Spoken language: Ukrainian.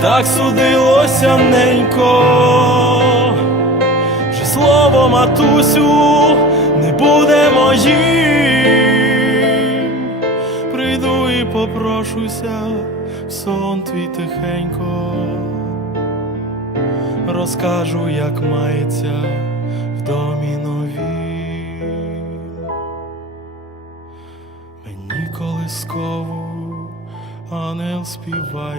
так судилося ненько. Вже слово матусю не буде моїм. Прийду і попрошуся в сон твій тихенько. Розкажу, як мається в домі новім. Мені колискову ангел співає.